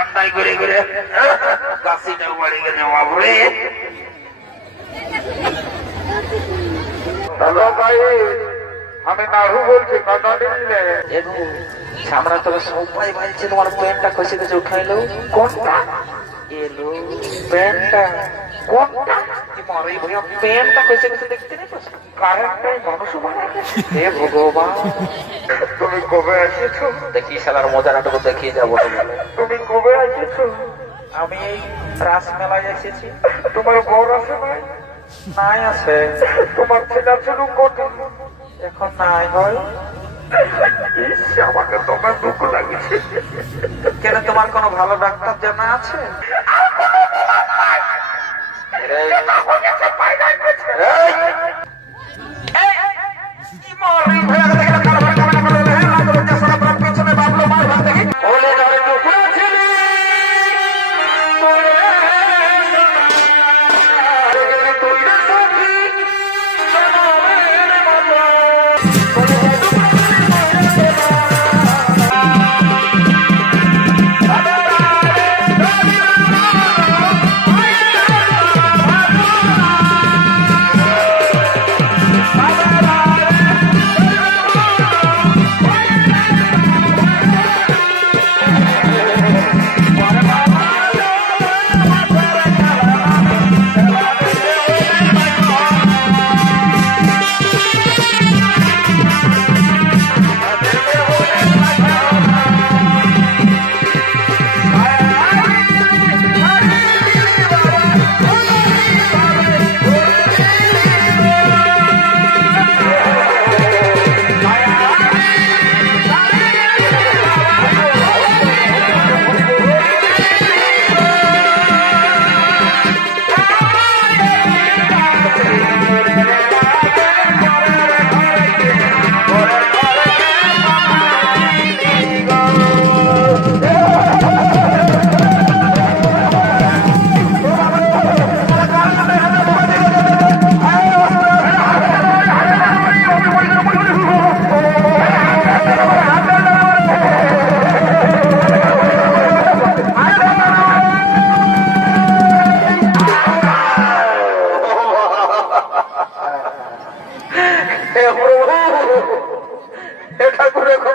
ঠান্ডায় ঘুরে ঘুরে কাশিটাও বাড়ি গেছে বাবুরে। হ্যালো ভাই, আমি নাড়ু বলছি, কথা দিলে আমরা তবে সবাই বলছে তোমার প্যান্টটা খসে গেছে, উঠাইলো কোনটা এলো প্যান্টটা কোনটা তোমার এই ভैया প্যান্টটা খসে গেছে দেখতে নেই কারেন্টটাই মানুষ বানায় হে ভগবান। তুমি কবে এসেছো? দেখি শালার মজাটাটুকু দেখিয়ে যাবো। তুমি কবে এসেছো? আমি এই রাস মেলায় এসেছি। তোমার বর আছে নাই? নাই আছে। তোমার ছেলে ছিল কোথায়? এখন নাই হয়। আমাকে তোমার দুঃখ লাগছে। কেন তোমার কোনো ভালো ডাক্তার জানা আছে?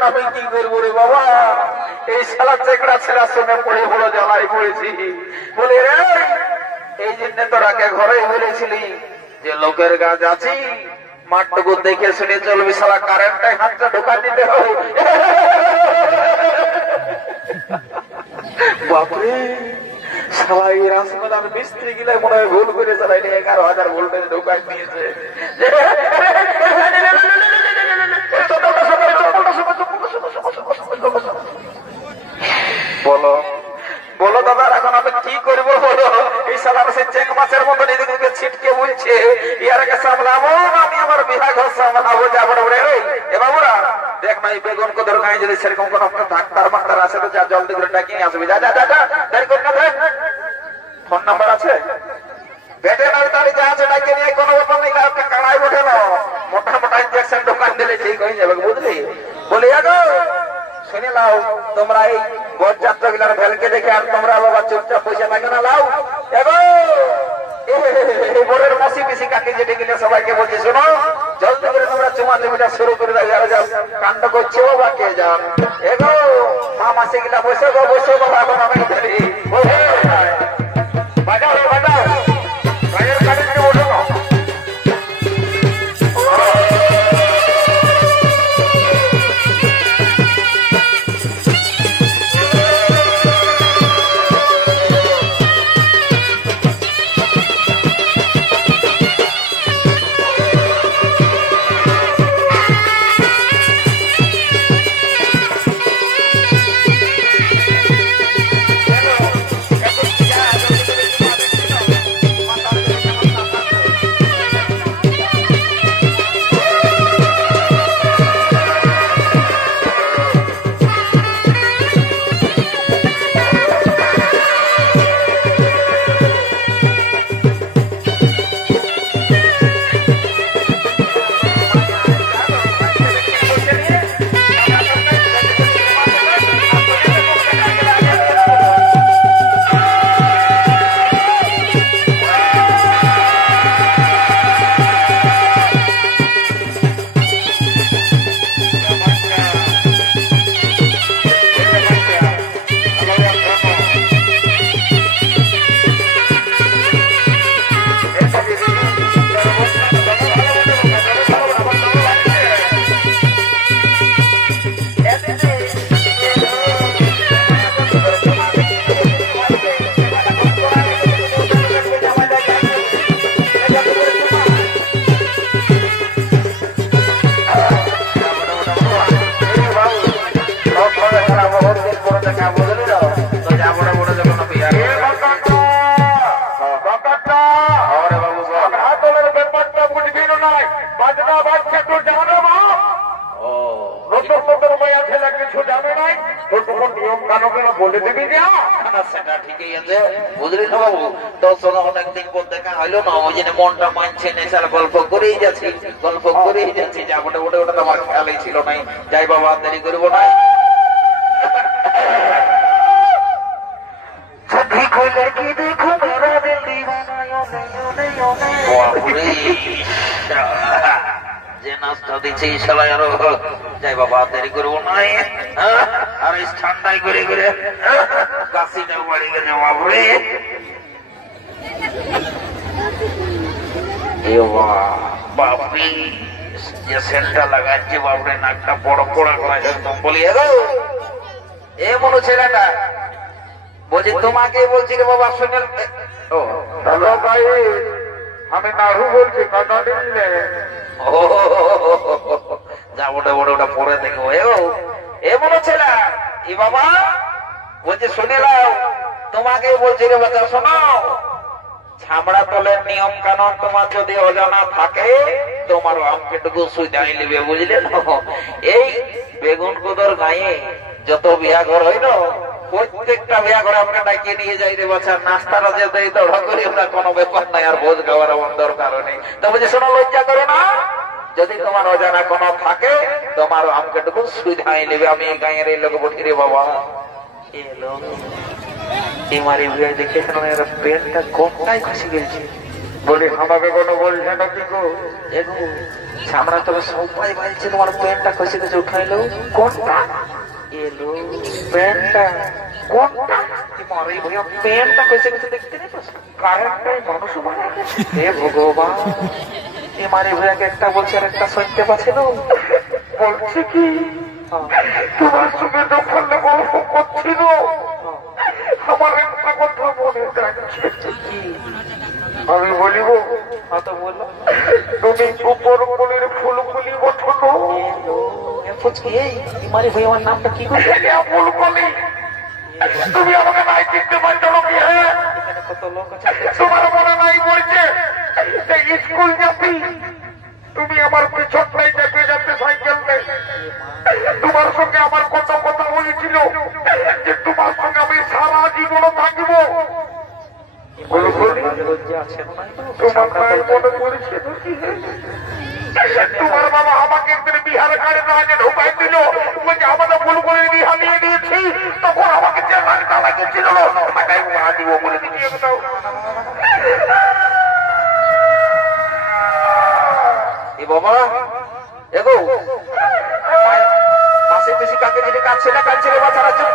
আমি কি করবো রে বাবা? এই শালা চেকড়া ছেড়া শুনে পড়ে বড় জ্বালাই পড়েছি। বলে রে, এই জন্য তোরাকে ঘরে বলেছিলি যে লোকের গাছ আছি, মাঠটুকু দেখে শুনে চলবি, শালা কারেন্টটাই হাতটা ঢোকা দিতে হবে। বাপরে, শালা এই রাসমেলার মিস্ত্রি গিলা মনে হয় ভুল করে চালাই 11,000 ভোল্টেজ ঢোকাই দিয়েছে। বলো বলো দাদা, এখন আমি কি করবো বলো? এই সালার সে চেক মাছের মতন এদিকে ছিটকে বলছে, ইয়ারকে সামলাবো আমি আমার বিভাগ সামলাবো যাবো রে। এ বাবুরা দেখ না, এই বেগুন কোদর গায়ে যদি সেরকম কোন ডাক্তার মাক্তার আছে তো যা জলদি করে ডাকিয়ে আসবি। যা যা যা যা, দেরি কর না। ফোন নাম্বার আছে? ভেটেরিনারি যা আছে ডাকে নিয়ে কোনো ব্যাপার নেই, কাড়াই ওঠে না, মোটা মোটা ইঞ্জেকশন দোকান দিলে ঠিক হয়ে যাবে, বুঝলি? বলি আগো শুনে লাও, তোমরা এই বরযাত্রা গুলার ভেলকে দেখে আর তোমরা বাবা চুপচাপ পয়সা থাকে না, লাও এগো এই বরের মাসি পিসি কাকে যেতে গেলে সবাইকে বলছি, শোনো জলদি করে তোমরা চুমা চুমিটা শুরু করে দাও। আর যাও কাণ্ড করছে বাবা কে যান, এগো মা মাসি গিলা বসে গো, বসে বাবা, এখন আমি বাজাও বাজাও গায়ের কাটে ওঠো না। যা না, সেটা ঠিকই আছে, বুঝলি তো বাবু? তোর সঙ্গে অনেকদিন পর দেখা হইলো না, ওই জন্য মনটা মানছে না, স্যার গল্প করেই যাচ্ছি, যা বটে বটে, ওটা তো আমার খেয়ালই ছিল নাই। যাই বাবা, দেরি করবো না। বাপরে, যে নাস্তা দিচ্ছে সবাই, আরো যাই বাবা, দেরি করবো না। আর এই ঠান্ডায় করে করে কাশিটা বাড়ি গেছে। বাপরে, বাপরে, যে সেন্টটা লাগাচ্ছে, বাপরে নাকটা বড় পড়া করা একদম। বলি এ মনো ছেলেটা বলছি, তোমাকে বলছি রে বাবা, শুনে। ও হ্যালো ভাই, আমি নাড়ু বলছি, কথা দিলে যা ওটা ওটা ওটা পরে দেখো। এ মনে ছেলে, এ বাবা বলছে, শুনে নাও, তোমাকে বলছি রে বাচ্চা, শোনো। ছামড়া তলের নিয়ম কানুন তোমার যদি অজানা থাকে, তোমার আমকেটুকু সুইদাই নেবে, বুঝলে? এই বেগুন কুদর গায়ে যত বিয়া ঘর হইল, প্রত্যেকটা বিয়া ঘরে আমরা ডাকিয়ে নিয়ে যাই রে বাচ্চা, নাস্তাটা যে দেই দড়া করি, ওটা কোনো ব্যাপার নাই, আর ভোজ খাওয়ার আমার দরকার নেই। তো বলছি, শোনো, লজ্জা করো না, যদি তোমার অজানা কোনো থাকে, তোমার আমকেটুকু সুইদাই নেবে। আমি এই গাঁয়ের এই লোক বলি রে বাবা, এলো এমারি ভিড় দেখেছেন, পেটটা কোনটাই খসে গেছে। বলি আমাকে কোনো বলছে না কি গো? সামনে তবে সবাই বলছে তোমার পেটটা খসে গেছে, উঠাইলো কোনটা? এলো প্যান্টটা, কোনটা? তোমার এই ভইয়া প্যান্টটা খসে গেছে, দেখতে নেই? কারেন্টটাই মানুষ মারা গেছে। হে ভগবান, এমারি ভইয়াকে একটা বলছে আর একটা শুনতে পাচ্ছে না। বলছে কি, তোমার সঙ্গে যখন গল্প করছিল, আমার একটা কথা মনে যাচ্ছে। আমি বলিব, তো বললো, তুমি উপর ফুলের ফুলগুলি ওঠো। এমারি ভইয়া আমার নামটা কি করছে? ফুলগুলি, তুমি আমাকে নাই চিনতে পারছো নাকি? হ্যাঁ, কত লোক আছে, তোমার মনে নাই বলছে স্কুল যাবি, তুমি আমার পিছনটাই যেতে যেতে সাইকেল নেই। তোমার সঙ্গে আমার কত কথা হয়েছিল যে তোমার সঙ্গে আমি সারা জীবন থাকব। তোমার মায়ের মনে পড়েছে নাকি? তোমার বাবা আমাকে একদিন বিহার গাড়ি আগে ঢোকাই দিল, বলছে আমাদের বুলবুলের বিহা নিয়ে নিয়েছি, তখন আমাকে যে লাগটা লাগেছিল, টাকাই মা দিব বলে দিয়ে দাও। বাবা এগো মাসে বেশি কাকে যদি কাছে না কাছে রে বাচ্চারা, চুপ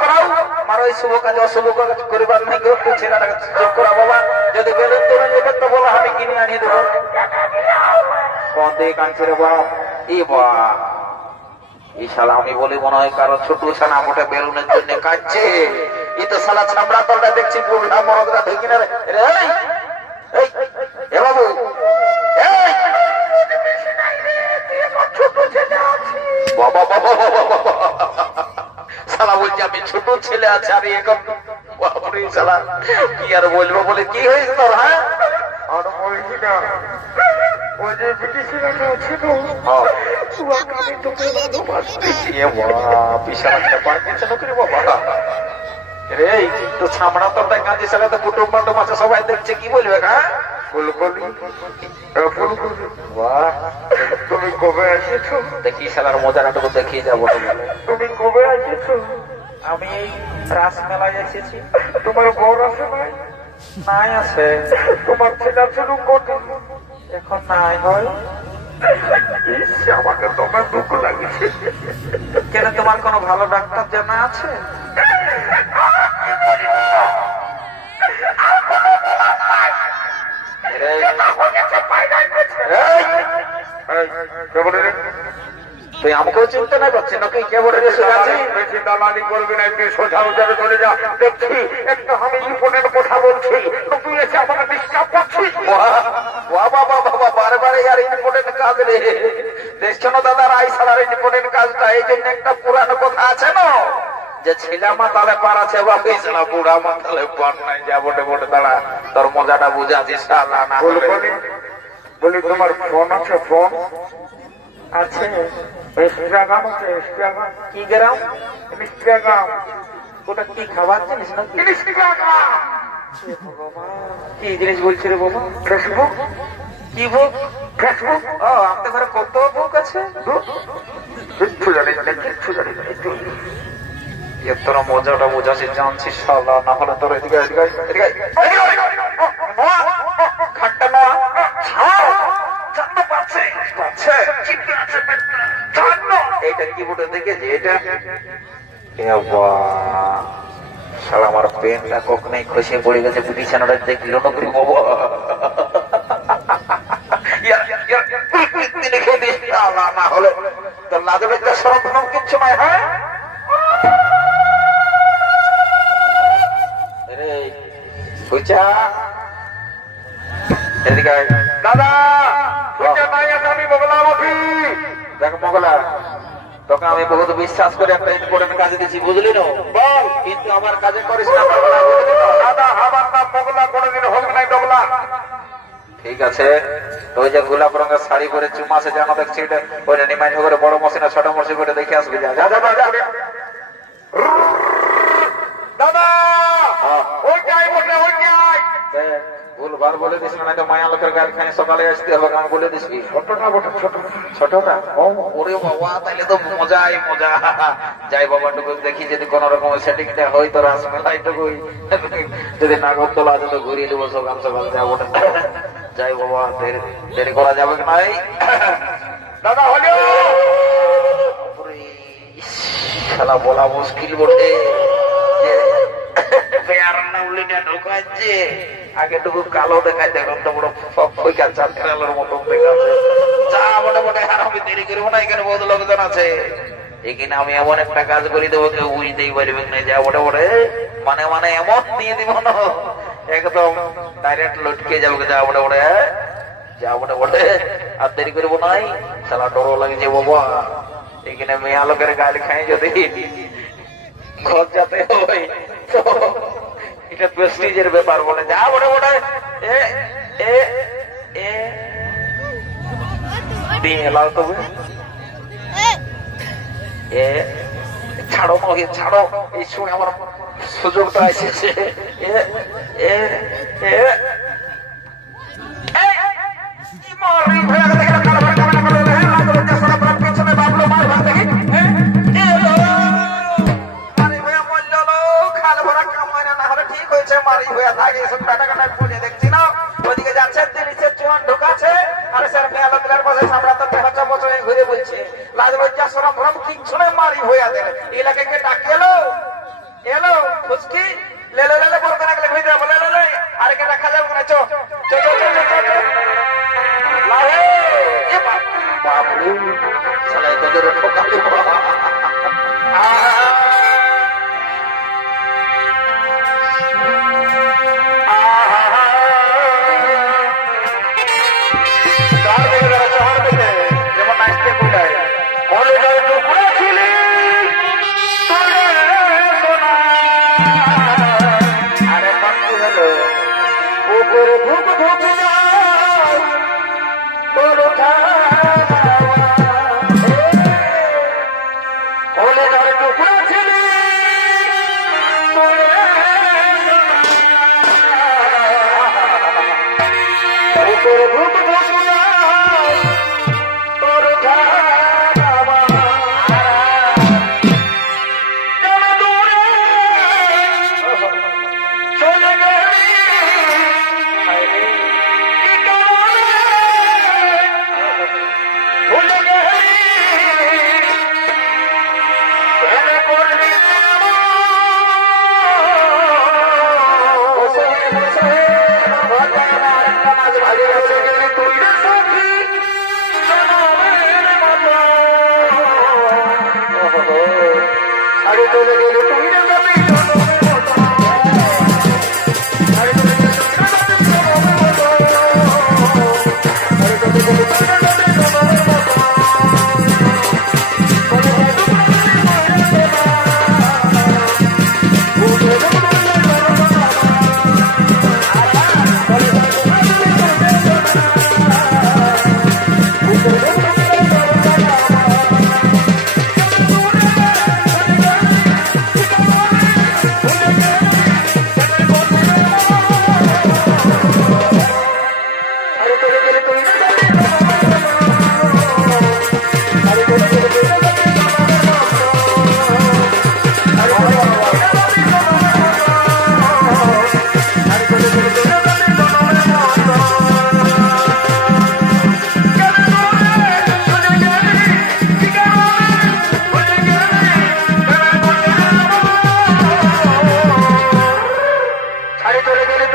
করাও। আমার ওই শুভ কাজ অশুভ কাজ করিবার নাই, কেউ ছেলেটাকে চুপ করা। বাবা যদি বেলুন তুলে নেবে তো বলো, আমি কিনে আনিয়ে দেবো। কোন দিকে কাঁদছে রে বাপ? এই শালা, আমি বলি মনে হয় কারো ছোট ছানা মোটে বেলুনের জন্য কাঁদছে। এই তো শালা ছামড়া তলটা দেখছি, বুড়া মরদরা দেখি না রে। এ বাবু, শালা বলছি আমি ছোট ছেলে আছে, আমি এখন শালা কি আর বলবো, বলে কি হয়েছে তোর? হ্যাঁ, আর বলছি না, ওই যে ব্রিটিশরা ছিল, আমি তোকে বিশাল একটা পাঠিয়েছে নকরি বাবা রে। তো ছামড়া তোর কাঁদছে, শালা তো কুটুম বান্ডব আছে, সবাই দেখছে, কি বলবে? হ্যাঁ, তুমি কবে এসেছো? দেখি শালার মজাটাটুকু দেখিয়ে যাবো। তুমি কবে এসেছো? আমি এই রাস মেলায় এসেছি। তোমার বর আছে নাই? নাই আছে। তোমার ছেলে ছিল কোটে? এখন নাই হয়। আমাকে তোমার দুঃখ লাগছে। কেন, তোমার কোনো ভালো ডাক্তার জানা আছে? তুই আমাকেও চিনতে না পারছি নাকি? কে বলে বেশি দালালি করবি না, তুই সোজা উজারে চলে যা। দেখছি একটা আমি ফোনের কথা বলছি, তুই এসে আমাকে ডিস্টার্ব করছিস। বারবার আর ইম্পর্টেন্ট কাজ রে দেখছো না দাদা, রাই সালার ইম্পর্টেন্ট কাজটা। এই জন্য একটা পুরানো কথা আছে না, যে ছেলে মাতালে পার আছে, বা পেছলা বুড়া মাতালে পার নাই। যা বটে বটে দাঁড়া, তোর মজাটা বুঝাচ্ছিস। বলি তোমার ফোন আছে? ফোন আছে, ইনস্টাগ্রাম আছে। ইনস্টাগ্রাম কি গ্রাম? ইনস্টাগ্রাম ওটা কি খাবার জিনিস না জিনিস কি কাকা? কি জিনিস বলছি রে বাবা? ফেসবুক। কি বুক? ফেসবুক। ও আমাদের ঘরে কত বুক আছে? কিচ্ছু জানি না, কিচ্ছু জানি না। তোরা মজাটা বোঝাচ্ছিস জানছিস শালা, না হলে তোর এদিকে এদিকে এদিকে খাটটা না জানো পাচ্ছে পাচ্ছে চিপে আছে জানো। এইটা কি বুটে দেখেছি এটা? শালা আমার পেনটা কখনোই খসে পড়ে গেছে, বিছানাটা দেখলো না করি বাবা। লিখে দিস না হলে তোর লাজে বেজে সরম কিচ্ছু নয়। হ্যাঁ দাদা আমি বগলা মুখী। দেখ মগলা, তোকে আমি বহুত বিশ্বাস করে একটা ইম্পর্টেন্ট কাজে দিচ্ছি, বুঝলি না? বল। কিন্তু আমার কাজে করিস না মগলা, বুঝলি তো? দাদা আমার নাম বগলা, কোনোদিন হোক নাই ডগলা। ঠিক আছে, তো ওই যে গোলাপ রঙের শাড়ি পরে চুমাসে যেন দেখছি ওই নিমাই করে বড় মশিনা ছোট মশি করে দেখে আসবি। যা যা যা যা। দাদা ওই যাই বলে ওই যাই। ভুলবার বলে দিস না, তো মায়া লোকের গাড়ি খাই সকালে আসতে হবে, আমি বলে দিস কি? ছোটটা বটে ছোট। ছোটটা? ওরে বাবা, তাইলে তো মজাই মজা। যাই বাবা টুকু দেখি যদি কোন রকম সেটিংটা হয় তো রাসমেলাই টুকুই, যদি নাগরদোলা আছে তো ঘুরিয়ে দেবো সকাল সকাল যাবো। যাই বাবা, দেরি করা যাবে কি নাই? দাদা হলো খেলা বলা মুশকিল বটে, ঢোকাচ্ছে আগে টুকু কালো দেখায়, দেখুন তো বড় চালের মতন দেখাচ্ছে। যা মোটামুটি আর আমি দেরি করবো না, এখানে বহুত লোকজন আছে। এখানে আমি এমন একটা কাজ করে দেবো কেউ বুঝতেই পারবে না। যা মোটামুটি মানে মানে এমন দিয়ে দিব না, একদম ডাইরেক্ট লটকে যাবো। যা মোটামুটি যা মোটামুটি আর দেরি করবো নাই। খেলা ডরও লাগছে বাবা, এখানে মেয়া লোকের গালি খাই যদি ঘর যাতে হয় তো এটা প্রেস্টিজের ব্যাপার বলে। যা বড় বড় এলাও তবে ছাড়ো নহে ছাড়ো, এই সময় আমার সুযোগটা এসেছে। দেখছি না ওদিকে যাচ্ছে চুয়ান ঢোকাচ্ছে। আরে স্যার মেয়ালের পাশে সামনে ঘুরে বলছে লাজ লজ্জা সরম ভরম কিচ্ছু নেই, মারি হইয়া দেবে। এলাকাকে ডাকি এলো এলো ফুসকি লেলে লেলে পড়তে লাগলে ভিতরে বলে লেলে আরেকে দেখা যাবে না। চো চো চো চো চো চো লাহে এ বাবু শালা তোদের ঠকাতে যেমন নাচতে কোথায় আরে পাখি হলো পুকুর ভুক ভুক চলে গেলি